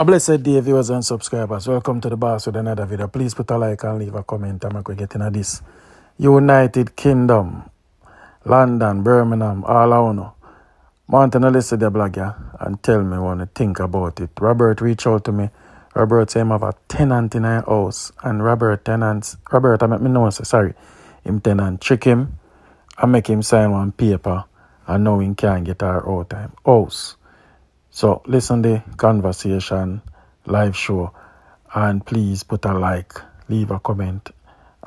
A blessed day, viewers and subscribers. Welcome to the boss with another video. Please put a like and leave a comment. I'm going to get into this. United Kingdom, London, Birmingham, all around. Want to listen to the blogger and tell me what you think about it. Robert reached out to me. Robert said him have a tenant in our house. And Robert, I make me know, sorry. Him tenant trick him and make him sign one paper. And now he can't get our house. So listen to the conversation, live show, and please put a like, leave a comment,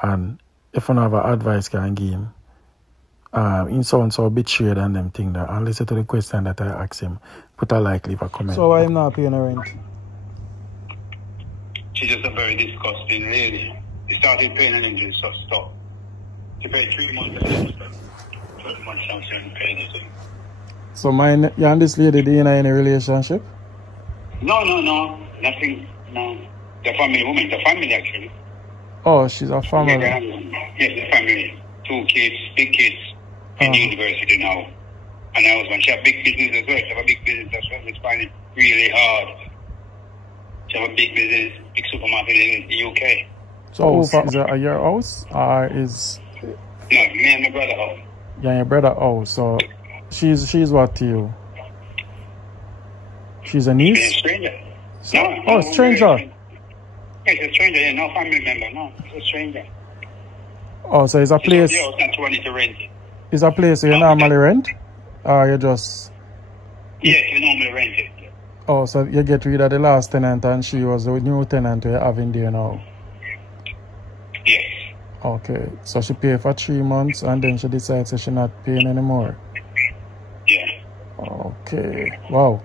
and if you have advice can give him, he sounds so a bit shade and them thing there, and listen to the question that I asked him, put a like, leave a comment. So why am not paying rent? She's just a very disgusting lady. He started paying and then just stopped. She paid 3 months and 12 months and she didn't pay anything. So you and this lady, do you in any relationship? No, nothing, no. The family woman, the family actually. Oh, she's a family? Yes, the family. 2 kids, big kids, in university now. And her husband, she have big business as well. She have a big business as well. It's finding it really hard. She have a big business, big supermarket in the UK. So is it at your house or is... No, me and my brother house. Yeah, your brother house, so... She's what to you? She's a niece? She's a stranger. No, stranger. Yeah, she's a stranger, yeah, no family member, no. She's a stranger. Oh, so it's a place... Not wanting to rent it. It's a place you normally rent? Or you just... Yes, you normally rent it. Yeah. Oh, so you get rid of the last tenant and she was the new tenant you're having there now? Yes. Okay, so she paid for 3 months and then she decides that she's not paying anymore? Yeah. Okay. Wow.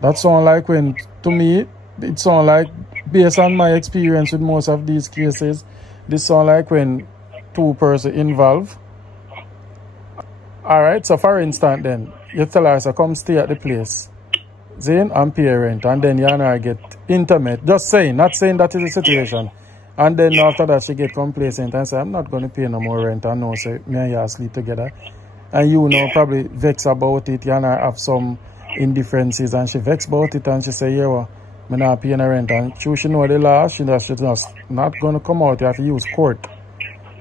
That sounds like when, to me, it sounds like, based on my experience with most of these cases, this sounds like when 2 persons involved. Alright, so for instance then, you tell her, so come stay at the place, Zane, and pay rent, and then you and her get intimate. Just saying, not saying that is the situation. And then after that, she get complacent and say, I'm not going to pay no more rent. I know, so me and you sleep together. And you know probably vex about it, you and I have some indifferences, and she vex about it and she say, yeah, well, I'm not paying rent. And she know the law, she's just not going to come out, you have to use court.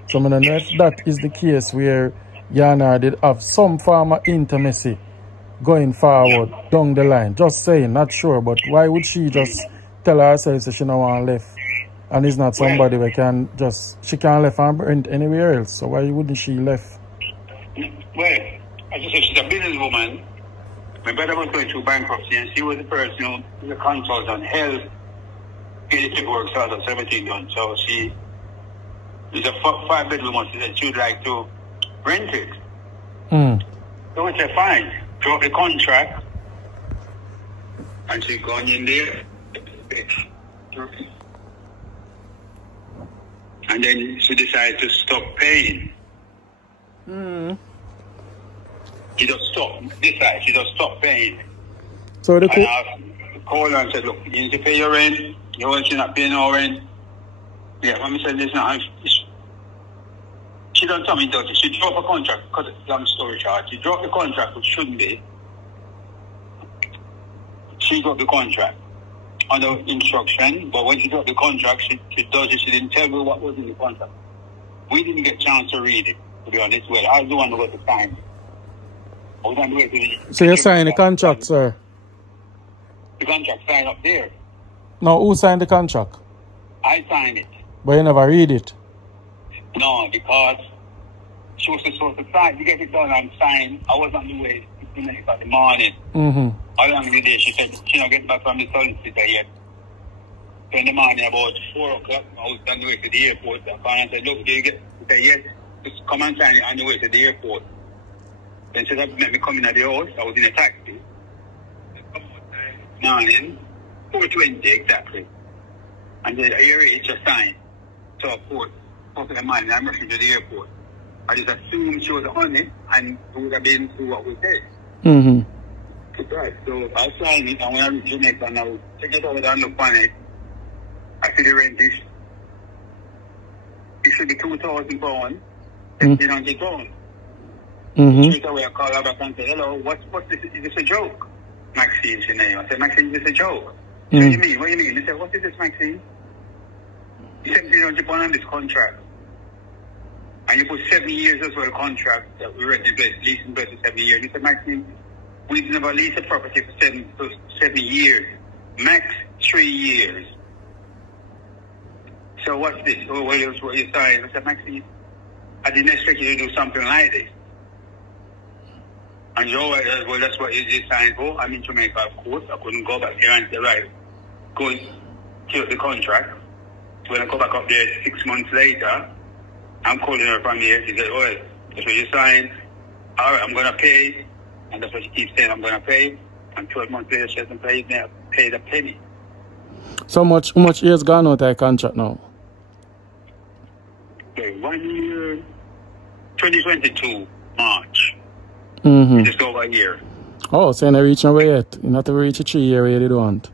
So I don't know if that is the case where you and I did have some form of intimacy going forward down the line. Just saying, not sure, but why would she just tell herself that she don't want to left? And it's not somebody who can just, she can't left and rent anywhere else. So why wouldn't she left? Well, as I said, she's a businesswoman. My brother was going through bankruptcy and she was the person who was a consultant, help get the paperwork started, everything done. So she is a 5-bedroom house. She said she would like to rent it. So we said, fine, drop the contract. And she's gone in there. And then she decided to stop paying. She just stopped. Decide she just stopped paying. So the I called her and said, look, you need to pay your rent. You want to not pay no rent. Yeah, when I said this now, she don't tell me that she dropped a contract, because it's long story short. She dropped the contract, which shouldn't be. She dropped the contract under instruction, but when she dropped the contract, she didn't tell me what was in the contract. We didn't get a chance to read it, to be honest. Well, I was the one who got to sign it. So you signed the contract, sir? The contract signed up there. No, who signed the contract? I signed it. But you never read it? No, because she was supposed to sign to get it done and sign. I was on the way 15 minutes in the morning. Along the day, she said she don't get back from the solicitor yet. So in the morning, about 4 o'clock, I was on the way to the airport. I said, look, do you get? She said, yes, just come and sign it on the way to the airport. Then she said, let me come in at the house. I was in a taxi. Morning, 4:20 exactly. And then here it's a sign. So of course, 4 in the morning, I'm rushing to the airport. I just assumed she was on it and it would have been through what we said. Right. So I signed it, and when I reached Jamaica, and I will take it over and look on it. I see the rent is, it should be £2,000, £1,500. Straight away I call her back and say, hello, what's this? Is this a joke? Maxine, she name. I said, Maxine, is this a joke? What do you mean? What do you mean? They said, what is this, Maxine? You said you don't on this contract. And you put 7 years as well contract that we read the leasing place for 7 years. He said, Maxine, we've never leased a property for 7 years. Max 3 years. So what's this? Oh, what you saying? I said, Maxine, I didn't expect you to do something like this. And Joe, well, that's what you signed for. I'm in Jamaica, of course. I couldn't go back there and say, right, go kill the contract. So when I go back up there 6 months later, I'm calling her from here. She said, oh, that's what you signed. All right, I'm going to pay. And that's what she keeps saying, I'm going to pay. And 12 months later, she hasn't paid a penny. So how much years gone out that contract now? Okay, 1 year, 2022, March. Just over a year. Oh, so you're not reaching away yet? You're not reaching 3 years where you want?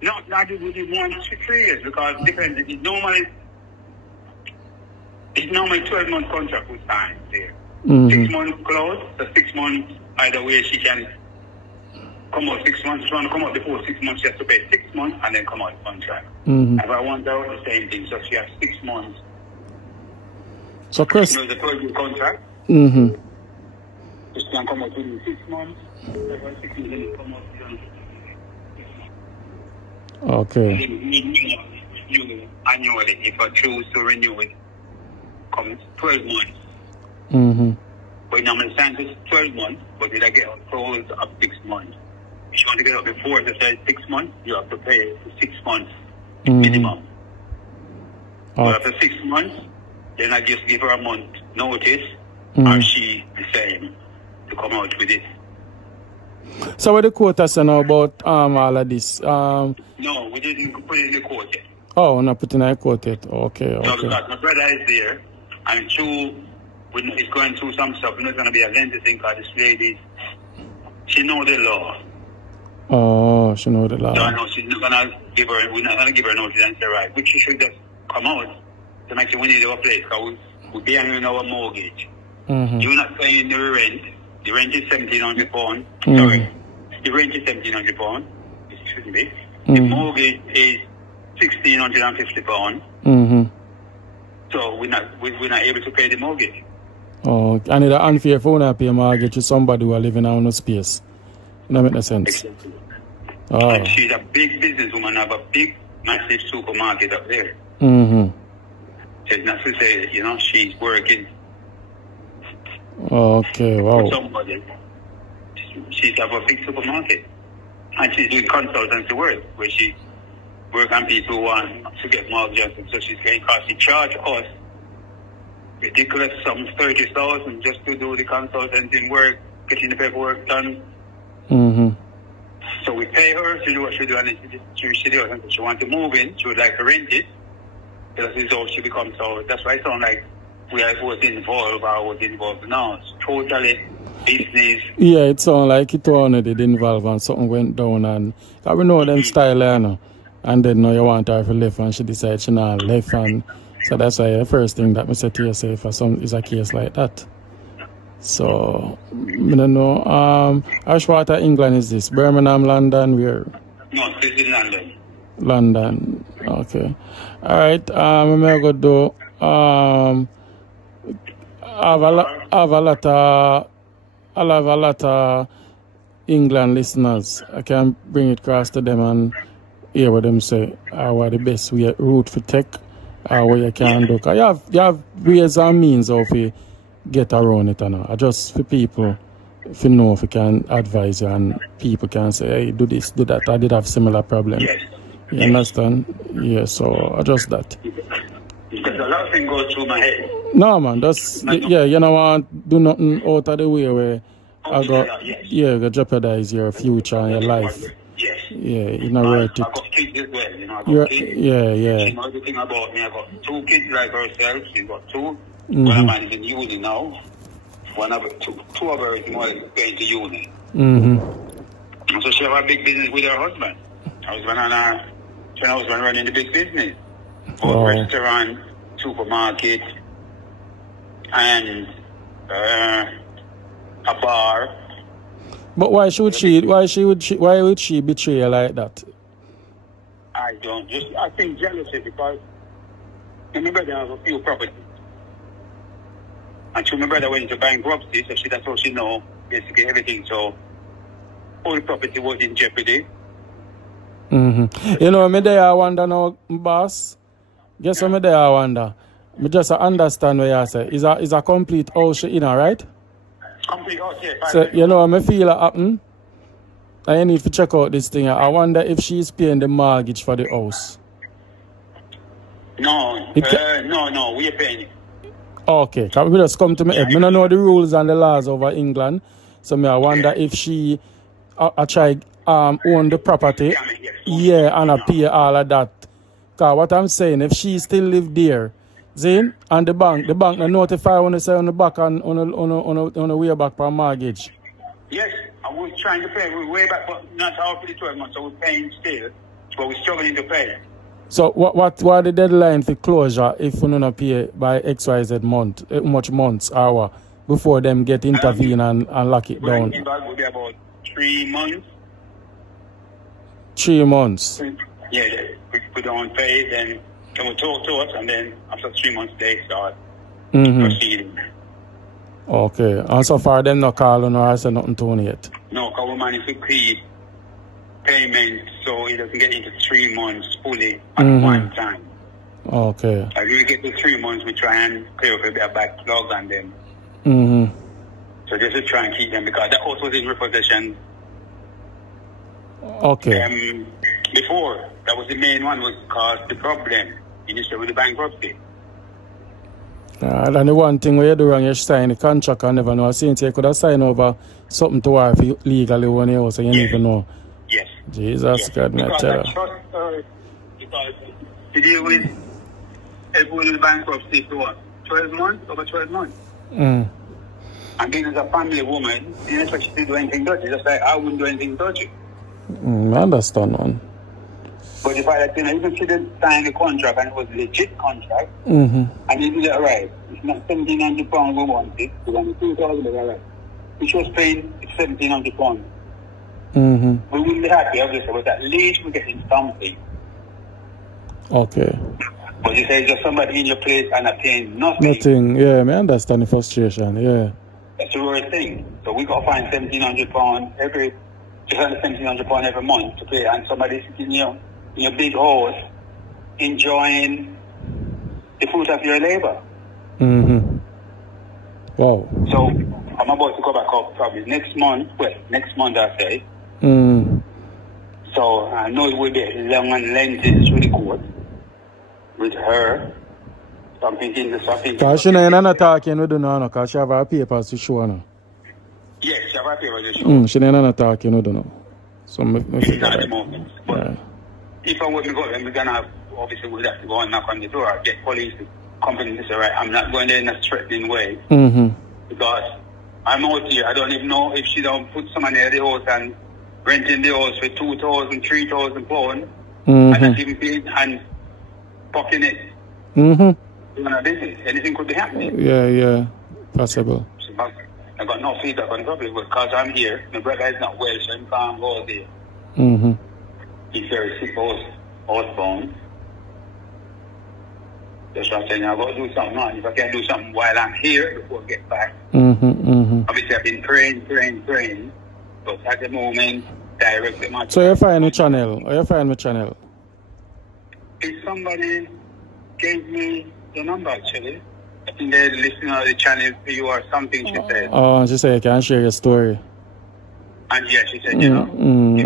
No, not we did 1 to 3 years because it depends. It's normally 12-month contract we sign there. 6 months close, so 6 months either way she can come out 6 months. If she want to come out before 6 months, she has to pay 6 months and then come out the contract. If I want out, the same thing. So she has 6 months. So Chris, the 12-year contract. She can come out within 6 months. Come out okay. Annually, if I choose to renew it, comes 12 months. But normally sign this 12 months, but if I get a close of 6 months, if you want to get up before the 6 months, you have to pay for 6 months minimum. But after 6 months, then I just give her a month notice, and she the same to come out with it. So what the quote is now about all of this? No, we didn't put it in the quote yet. Oh, not put in the quote yet. Okay. No, because my brother is there, and he's going through some stuff. It's not going to be a lengthy thing because this lady, she knows the law. Oh, she knows the law. So I know she's not going to give her, we're not going to give her notice and say, right, which she should just come out to make sure we need our place because we're behind our mortgage. You're not paying the rent. The rent is £1,700. Sorry. The rent is £1,700. It shouldn't be. The mortgage is £1,650. So we're not able to pay the mortgage. Oh, and it's unfair for you to pay a mortgage to somebody who are living out no space. That makes no sense. Exactly. Oh. And she's a big businesswoman, have a big, massive supermarket up there. It's not to say, she's working. Okay, wow. For somebody. She's have a big supermarket. And she's doing consultancy work, where she work on people who want to get mortgages. So she's getting cost. She charge us ridiculous some 30,000 just to do the consultancy work, getting the paperwork done. So we pay her to do what she do, and she does. And she wants to move in. She would like to rent it. That is how she becomes. So that's why it sounds like we was involved or was involved. No, it's totally business. Yeah, it sounds like it already did involve and something went down, and we know them style, and then now you want her to left and she decides she not left, and so that's why the first thing that I said to yourself for some is a case like that. So I don't know. How part of England is this? Birmingham, London, where? No, this is London. London. Okay. Alright, I'm gonna go do I have a lot of England listeners. I can bring it across to them and hear what them say. What the best route for tech, what you can do. You have ways and means of get around it. Just for people, if you know if you can advise you and people can say, hey, do this, do that. I did have similar problem. Yes. You understand? Yeah, so adjust that. Because a lot of things go through my head. No, man, that's, yeah, you don't want to do nothing out of the way where you jeopardize your future and your life. Yes. Yeah, you know, worth it. I got kids as well, I got kids. Yeah. She knows everything about me. I got 2 kids like herself. She's got 2. One of mine is in uni now. Two of her is more going to uni. So she have a big business with her husband. Her husband running the big business. Restaurant, supermarket, and a bar. But why would she betray you like that? I think jealousy, because my brother has a few properties. And my brother went into bankruptcy, so that's how she know basically everything. So all the property was in jeopardy. You know, me there I wonder now, boss. Guess what me there I wonder? Me just understand what you say. Is a complete house in, right? Complete house, yeah. So you know, me feel it happen. I need to check out this thing. I wonder if she's paying the mortgage for the house. No, no, we are paying it. Okay, can we just come to me? I don't know the rules and the laws over England, so I wonder if she try own the property, and I pay all of that. Cause what I'm saying, if she still live there, Zane, and the bank not notify when they say on the back on the way back for mortgage. Yes, I was trying to pay. We're way back, but not all for the 12 months, so we're paying still, but we're struggling to pay. So what are the deadline for closure if we don't pay by XYZ month, much months, hour, before them get intervene and lock it down? It will be about 3 months. 3 months? Yeah, we don't pay, then they will talk to us, and then after 3 months they start proceeding. Okay, and so far them not calling or say nothing to me yet? No, because we managed to clear payment so it doesn't get into 3 months fully at one time. Okay. As we get to 3 months, we try and clear up a bit of backlog on them. So just to try and keep them, because that house was in repossession. Okay. Before, that was the main one, was caused the problem initially with the bankruptcy. And the one thing where you do wrong, you sign the contract and never know. I think you could have signed over something to her legally when you also, you never know. Yes. Jesus God, me tell you. Because to deal with everyone in the bankruptcy for what? 12 months? Over 12 months. And being as a family woman, you don't expect you to do anything dirty. Just like I wouldn't do anything dirty. I understand, man. But if I, even if you did sign the contract and it was a legit contract, and you did it right, it's not £1,700 we wanted, we wanted $2,000, right? Which was paying £1,700. We wouldn't be happy, obviously, but at least we're getting something. Okay. But you say just somebody in your place and are paying nothing. Nothing, yeah, I understand the frustration, yeah. That's the real thing. So we got to find £1,700 every month to pay, and somebody's sitting in your big house enjoying the fruit of your labor. Wow. So I'm about to go back up probably next month. Well, next month I say. So I know it will be long and lengthy through the court with her. So I'm thinking the something. Because she ain't talking with you now, because she have her papers to show now. Yes, she have her papers to show. She ain't talking with you now. So not at the moment. But if I wasn't going, we're gonna have, obviously we'd have to go and knock on the door or get police to come in and say, right, I'm not going there in a threatening way. Because I'm out here, I don't even know if she don't put somebody at the house and renting the house for £2,000, £3,000 and not even paying and pocket it. Doing a business. Anything could be happening. Yeah, possible. So I got no feedback on the public because I'm here. My brother is not well, so I can't go there. He's very sick, housebound. That's what I'm saying. I've got to do something on. If I can't do something while I'm here before I get back. Obviously, I've been praying. But at the moment, directly my. So you find my channel? Or you find my channel? If somebody gave me the number, actually. I think they're listening to the channel for you or something, she said. Oh, she said you can share your story. And yeah, she said, give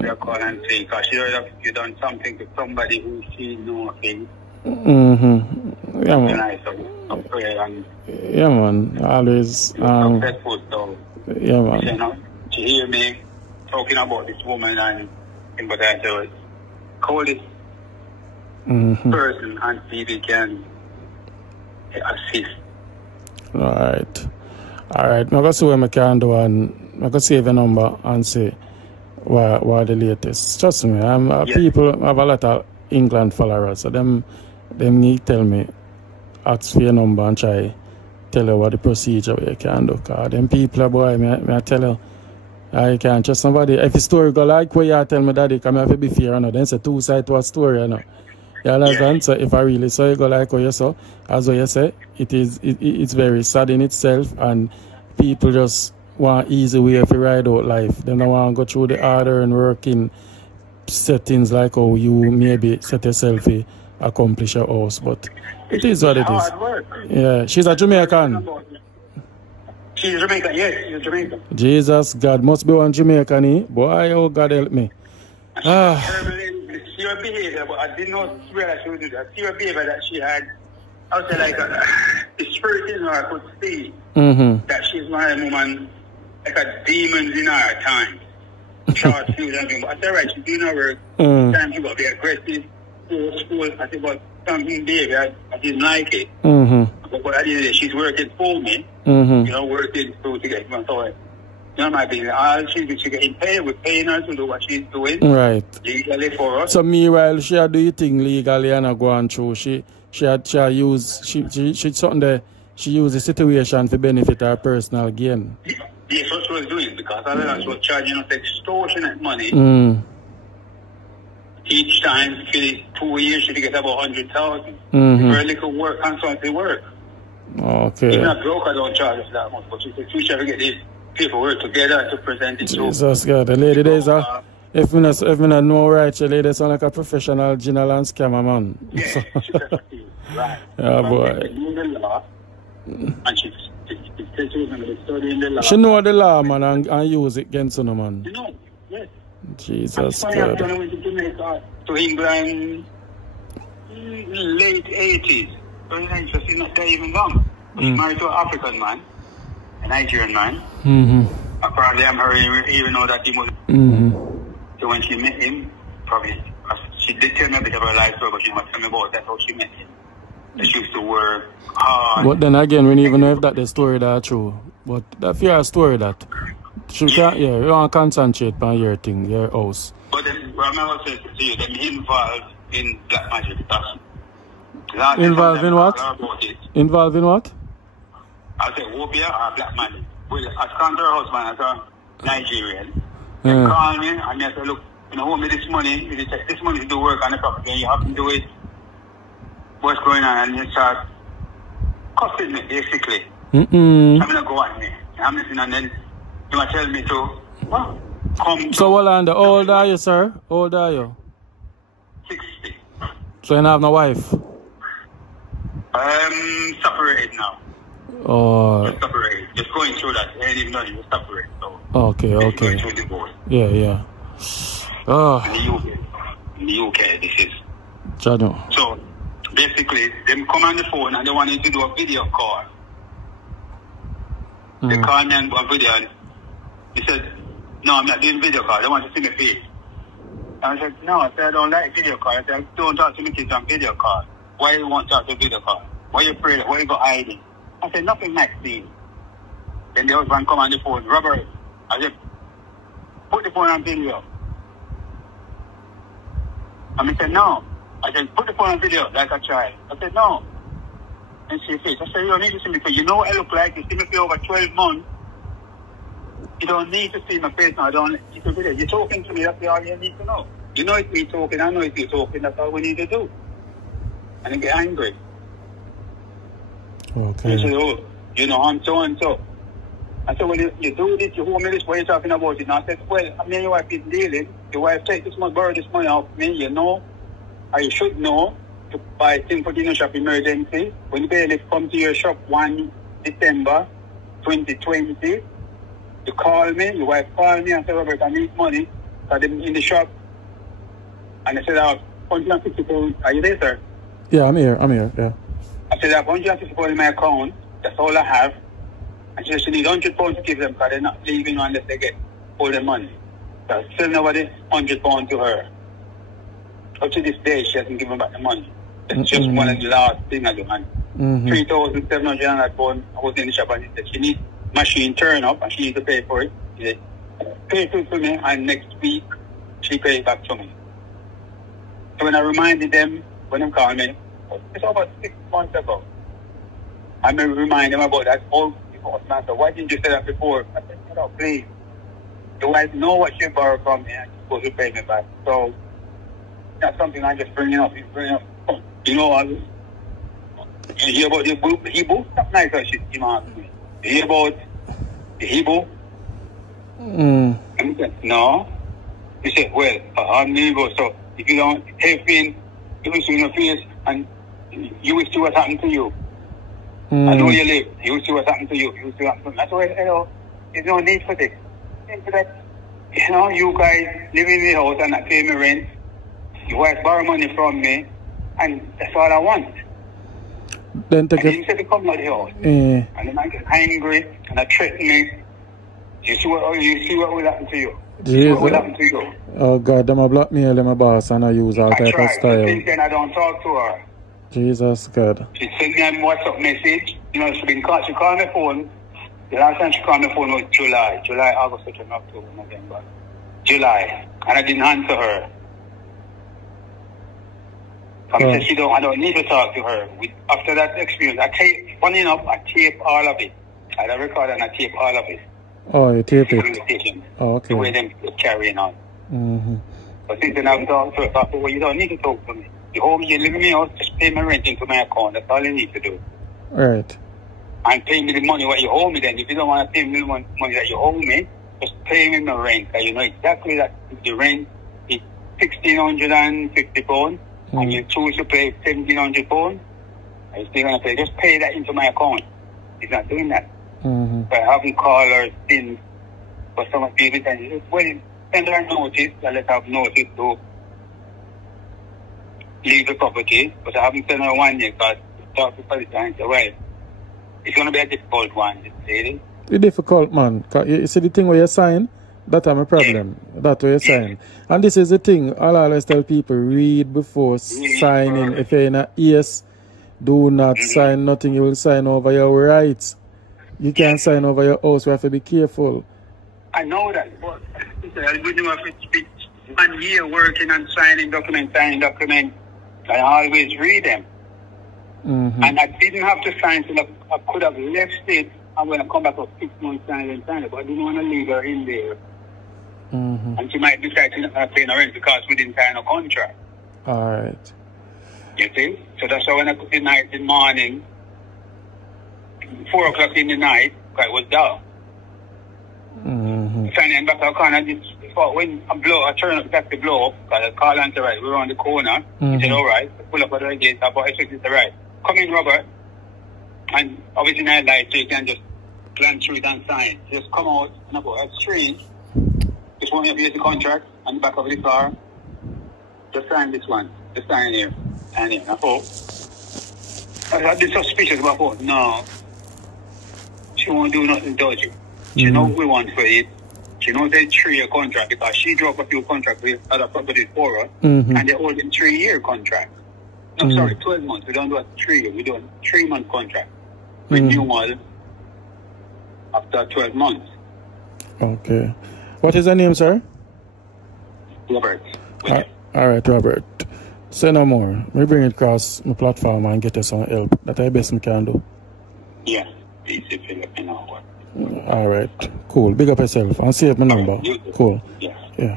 her a call and say, because she heard you done something to somebody who she knows things. Yeah, man. Nice, so pray and yeah, man. Always. Successful, so. Yeah, man. You know, she hear me talking about this woman and but I said, call this person and see if he can assist. Alright. I'm going to see what I can do and I'm going to save a number and see what the latest. Trust me, people have a lot of England followers, so them need tell me, ask for your number and try tell you what the procedure you can do. Because them people, boy, I tell you, I can't trust somebody. If a story go like where you tell me daddy, come have to be fair, then it's a two-side to a story, You understand? So if I really saw you go like what you saw, as what you say, it's very sad in itself, and people just want easy way to ride out life. They don't want to go through the harder and working settings like how you maybe set yourself to accomplish your house, but it is what it is. Hard work. Yeah, she's a Jamaican. She's Jamaican, yes, she's Jamaican. Jesus, God, must be one Jamaican, eh? Boy, oh God help me. See her behavior, but I did not realize she would do that. See her behavior that she had. I was like, the spirit in her, I could see that she's one of the woman, like a demon in her at times. Short shoes and things. But I said, right, she's doing her work. Sometimes she got to be aggressive. School, I said, but something behavior, I didn't like it. But I did it. She's working for me. Working to get my toy. My business. All she getting paid. We're paying her to do what she's doing. Right. Legally for us. So meanwhile, she do you thing legally and I go on through. She use something there. She used the situation to benefit her personal gain. Yes, what she was doing, because other than she was charging us extortionate money. Each time for the 2 years she get about 100,000. Very little work, consultancy work. Okay. Even a broker don't charge us that much, but she said she should get this paperwork together to present it. Jesus God, the lady there is a, if we not know right, the lady sound like a professional general and scammer man. Yeah, she's definitely right. Yeah, boy. The law, and she said she was going to be studying the law. She know the law, man, and use it against her, man. You know, yes. Jesus God. I went to Jamaica, to England, late 80s. So she's not there even gone. She's married to an African man, a Nigerian man. Apparently, I'm her even know that he was. So when she met him, probably, she did tell me a bit of her life story, but she didn't tell me about that's how she met him. She used to work hard. But then again, we don't even know if that's the story that's true. But that's your story that. She can't, you want to concentrate on your thing, your house. But then, remember I said to you, them involved in black magic stuff. Involved in what? Involved in what? I said, Wopia or black magic. Well, I found her husband as a Nigerian. They called me and I said, look, owe me this money. If you take this money to do work on the property and you have to do it, what's going on? And you start costing me, basically. I'm going to go on there. I'm listening, and then you might tell me to, well, come. So, how old are you, sir? How old are you? 60. So, you don't have no wife? Separated now. Oh. Just separated. Just going through that. I ain't even know you separated. So okay. Going through divorce. Yeah. Oh. In the UK, this is. Jado. So, basically, them come on the phone and they wanted to do a video call. They called me and do a video and he said, no, I'm not doing video call. They want to see my face. And I said, no, I said, I don't like video call. I said, don't talk to me kids on video call. Why you want to talk to video call? Why you afraid? Why you go hiding? I said, nothing, Maxine. Then the husband come on the phone, Robert. I said, put the phone on video. And he said, no. I said, put the phone on video like a child. I said, no. And she said, I said, you don't need to see me because you know what I look like. You see me for over 12 months. You don't need to see my face now. You're talking to me. That's all you need to know. You know it's me talking. I know it's you talking. That's all we need to do. And I get angry. Okay. And she said, oh, I'm so and so. I said, well, you do this, you hold me this, what are you talking about it? And I said, well, I mean, your wife is dealing. Your wife take this money, borrow this money off me, you know. Or you should know to buy things for dinner shop emergency. When the bailiff come to your shop 1 December 2020, you call me, your wife called me and said, Robert, I need money. So I'm in the shop. And I said, I have 150 pounds. Are you there, sir? Yeah, I'm here, yeah. I said, I have 150 pounds in my account. That's all I have. And she said, she need 100 pounds to give them because they're not leaving unless they get all the money. So I still nobody 100 pounds to her. Up to this day, she hasn't given back the money. That's just one of the last things I do. And 3,700 pounds, I was in the shop and she said, she needs machine turn up and she needs to pay for it. She said, pay it to me and next week she pay it back to me. So when I reminded them, when they called me, it's over 6 months ago. I may remind them about that old before. So why didn't you say that before? I said, no, please. the wife know what she borrowed from me and she's supposed to pay me back. So that's something I just bringing up. You know, you hear about the Hebrew? Something like that shit, you know. You hear about the Hebrew? And he said, no. He said, well, I'm Hebrew, so if you don't help in, you will see your face and you will see what happened to you. I know you live. You will see what happened to you. You will see what happened to me. That's why, you know, there's no need for this. You know, you guys live in the house and not pay me rent. Your wife borrow money from me, and that's all I want. Then take and he said to come out the house. And then I get angry and I threaten me. You see what will happen to you? Jesus. What will happen to you? Oh God, them a blackmail them a boss and I use all type of style. Since then I don't talk to her. Jesus God. She sent me a WhatsApp message. You know, she called my phone. The last time she called my phone was July, August, September, October, November. July. And I didn't answer her. I said I don't need to talk to her. After that experience, funny enough, I tape all of it. I had a record and I tape all of it. Oh, you tape it? Oh, okay. The way them carrying on. But since then I've talked to her, I thought, well, you don't need to talk to me. You live in my house, just pay my rent into my account. That's all you need to do. Right. And pay me the money what you owe me then. If you don't want to pay me the money that you owe me, just pay me my rent. You know exactly that the rent is £1,650 and you choose to pay £1,700, I'm still going to pay. Just pay that into my account. He's not doing that. But I haven't called her since. But some people say, well, send her notice, and let her have notice to leave the property. But I haven't sent her one yet because I talked to her and said, well, it's going to be a difficult one, this lady. It's difficult, man. You see the thing where you sign? That's my problem. Yeah. That's where you sign. And this is the thing. I'll always tell people, read before signing. If you're in a yes, do not sign nothing. You will sign over your rights. You can't sign over your house. You have to be careful. I know that. But we do have to spend 1 year working and signing documents. I always read them. And I didn't have to sign, so I could have left it. I'm going to come back for 6 months sign it, but I didn't want to leave her in there. And she might decide she's not going to pay no rent because we didn't sign a contract. All right. You see? So that's why when I put the night in the morning, 4 o'clock in the night, because it was down. Signing back to the corner, when I turn up back to blow up, because I call and say, right, we're on the corner. He said, all right, I pull up at the gate, I thought, I said, right, come in, Robert. And obviously, night light, so you can just glance through it and sign. Just come out and about that's strange. Just want you to use the contract on the back of the car. Just sign this one. Just sign here. And here. I thought, I had been suspicious, but I thought, no. She won't do nothing dodgy. She knows what we want for it. She knows they 3-year contract because she dropped a few contracts with other properties for her. And they hold them 3-year contract. No, sorry, 12 months. We don't do a 3 year. We do a 3-month contract. Renewal after 12 months. Okay. What is your name, sir? Robert. All right, Robert. Say no more. We bring it across my platform and get us some help. That's the best we can do. Yeah. Please, if you let me know what. All right. Cool. Big up yourself. I'll save my number. Cool. Yeah.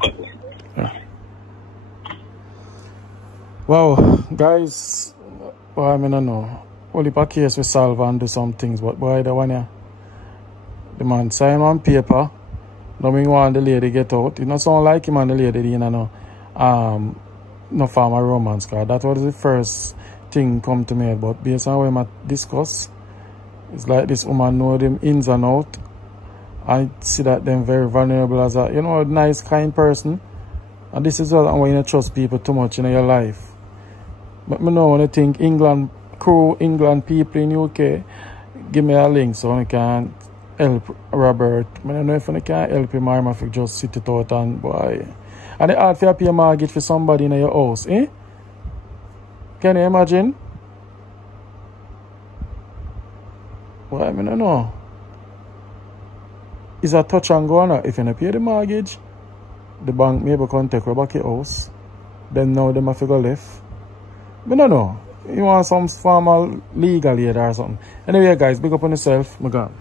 Wow, guys. Well, I mean, I know. Only per case we solve and do some things, but boy, the one here, the man sign on paper. Now we want the lady get out. It not sound like him and the lady, you know, no form of romance, cause that was the first thing come to me. But based on what I discuss, it's like this woman know them ins and out. I see that them very vulnerable as a, you know, a nice, kind person. And this is all when you trust people too much in your life. But I know when I think England crew, England people in UK, give me a link so I can help Robert. I don't know if I can help him or if I just sit it out and boy. And it's hard for you to pay a mortgage for somebody in your house, eh? Can you imagine? Well, I mean, I don't know. It's a touch and go on. If you don't pay the mortgage, the bank maybe can take you back your house. Then now they have to go left. But no, you want some formal legal aid or something. Anyway, guys, big up on yourself. I'm gone.